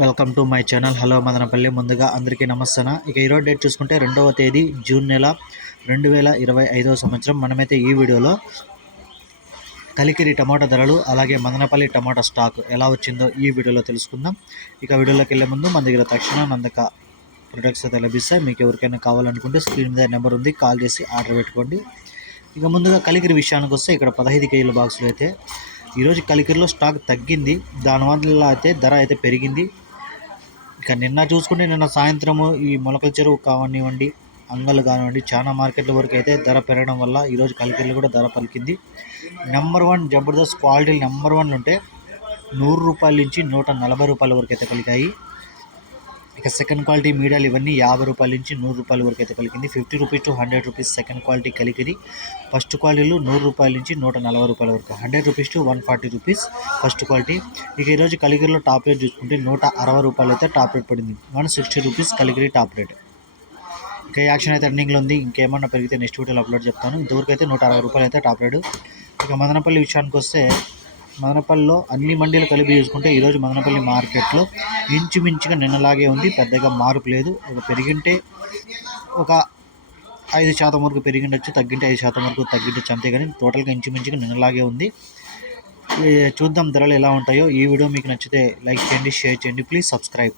Welcome to my channel hello Madanapalle ముందుగా అందరికీ నమస్తన? ఇక ఈరోజు డేట్ చూసుకుంటే రెండవ తేదీ జూన్ నెల రెండు వేల ఇరవై ఐదవ సంవత్సరం. మనమైతే ఈ వీడియోలో కలికిరి టమాటా ధరలు అలాగే మదనపల్లి టమాటా స్టాక్ ఎలా వచ్చిందో ఈ వీడియోలో తెలుసుకుందాం. ఇక వీడియోలోకి వెళ్ళే ముందు మన దగ్గర తక్షణ నందక ప్రొడక్ట్స్ అయితే లభిస్తాయి. మీకు ఎవరికైనా కావాలనుకుంటే స్క్రీన్ మీద నెంబర్ ఉంది. కాల్ చేసి ఆర్డర్ పెట్టుకోండి. ఇక ముందుగా కలికిరి విషయానికి వస్తే ఇక్కడ పదహైదు కేజీల బాక్సులు అయితే ఈరోజు కలికిరిలో స్టాక్ తగ్గింది. దానివల్ల అయితే ధర అయితే పెరిగింది. ఇక నిన్న చూసుకుంటే నిన్న సాయంత్రము ఈ మొలకల చెరువు కానివ్వండి అంగళ్ళు కానివ్వండి చాలా మార్కెట్ల వరకు అయితే ధర పెరగడం వల్ల ఈరోజు కలికిరిలో కూడా ధర పలికింది. నెంబర్ వన్ జబర్దస్త్ క్వాలిటీలు నెంబర్ వన్ ఉంటే నూరు రూపాయల నుంచి నూట నలభై రూపాయల వరకు అయితే పలికాయి. ఇక సెకండ్ క్వాలిటీ మీడియాలు ఇవన్నీ యాభై రూపాయల నుంచి నూరు రూపాయల వరకు అయితే పలికింది fifty rupees two hundred rupees second quality Kalikiri first క్వాలిటీలు నూరు రూపాయల నుంచి నూట నలభై రూపాయల వరకు. Hundred rupees to one forty rupees first quality ఇక ఈరోజు కలిగిరిలో టాప్ రేట్ చూసుకుంటే నూట అరవై రూపాయలు అయితే టాప్ రేట్ పడింది. One sixty rupees Kalikiri top rate ఇక యాక్షన్ అయితే రన్నింగ్లో ఉంది. ఇంకేమన్నా పెరిగితే నెక్స్ట్ వీడియోలో అప్లోడ్ చెప్తాను. ఇంతవరకు అయితే నూట అరవై రూపాయలు అయితే టాప్ రేటు ఇక మదనపల్లి విషయానికి వస్తే మదనపల్లిలో అన్ని మండీలు కలిపి చూసుకుంటే ఈరోజు మదనపల్లి మార్కెట్లో ఇంచుమించుగా నిన్నలాగే ఉంది. పెద్దగా మార్పు లేదు. ఒక పెరిగింటే ఒక ఐదు శాతం వరకు పెరిగిండొచ్చు తగ్గింటే ఐదు శాతం వరకు తగ్గిండొచ్చు కానీ టోటల్గా ఇంచుమించుగా నిన్నలాగే ఉంది. చూద్దాం ధరలు ఎలా ఉంటాయో ఈ వీడియో మీకు నచ్చితే లైక్ చేయండి షేర్ చేయండి. Please subscribe.